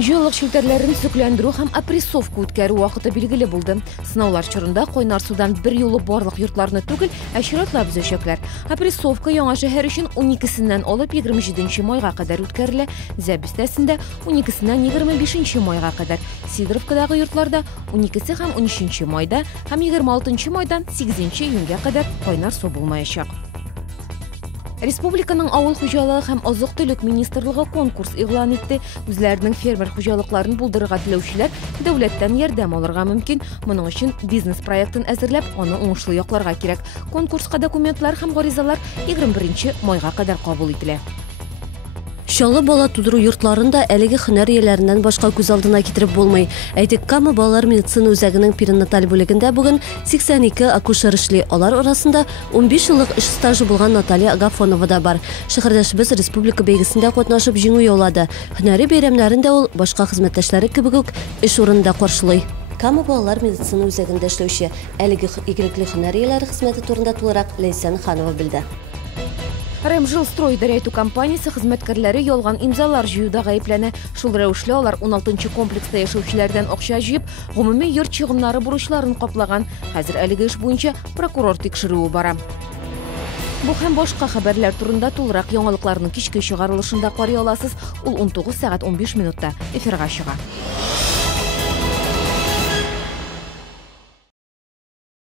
Жолық шелтерлерін сүклендіру һәм опрессовка үткәру вакыты билгеле булды. Сынаулар чорында Койнар судан бер юлы барлык йортларны түгел, ә чиратлап үзәчәкләр. Опрессовка яңа шәһәр өчен 12-сеннән алып 27 майга кадәр үткәрелә. Зәбистәсендә 12-сеннән 25 майга кадәр. Сидоровкадагы йортларда 12 һәм 13 майда һәм 26 майдан 8 июньгә кадәр Койнар су булмаячак. Республиканың авыл хуҗалыгы һәм азык-төлек министрлыгы конкурс игълан итте. Үзләренең фермер хуҗалыкларын булдырырга теләүчеләр дәүләттән ярдәм алырга мөмкин. Моның өчен бизнес проектын әзерләп, аны уңышлы якларга кирәк. Конкурска документлар һәм гаризалар 21 майга кадәр кабул ителә. Шалы бала тудыру йортларында әлеге һөнәр ияләреннән башка күз алдына китереп булмый. Әйтик, Кама балалар медицина үзәгенең перинаталь бүлегендә бүген 82 акушер эшли. Алар арасында 15 еллык эш стажы булган Наталья Агафонова да бар. Шәһәрдәшебез республика бәйгесендә катнашып җиңү яулады. Һөнәри бәйрәмнәрендә ул башка хезмәттәшләре кебек үк эш урынында каршылый. Кама балалар медицина үзәгендә эшләүче әлеге игелекле һөнәр ияләре хезмәте турында тулырак Ләйсән Ханова білде. Ремжилстрой идарә компаниясе хезмәткәрләре ялган имзалар җыюда гаепләнә. Шул рәвешле алар 16-нчы комплекста яшәүчеләрдән акча җыеп, гомуми йорт чыгымнары бурычларын каплаган. Хәзер әлеге эш буенча прокурор тикшерүе бара. Бу һәм башка хәбәрләр турында тулырак яңалыкларның кичке чыгарылышында карый аласыз. Ул 19 сәгать 15 минутта эфирга чыга.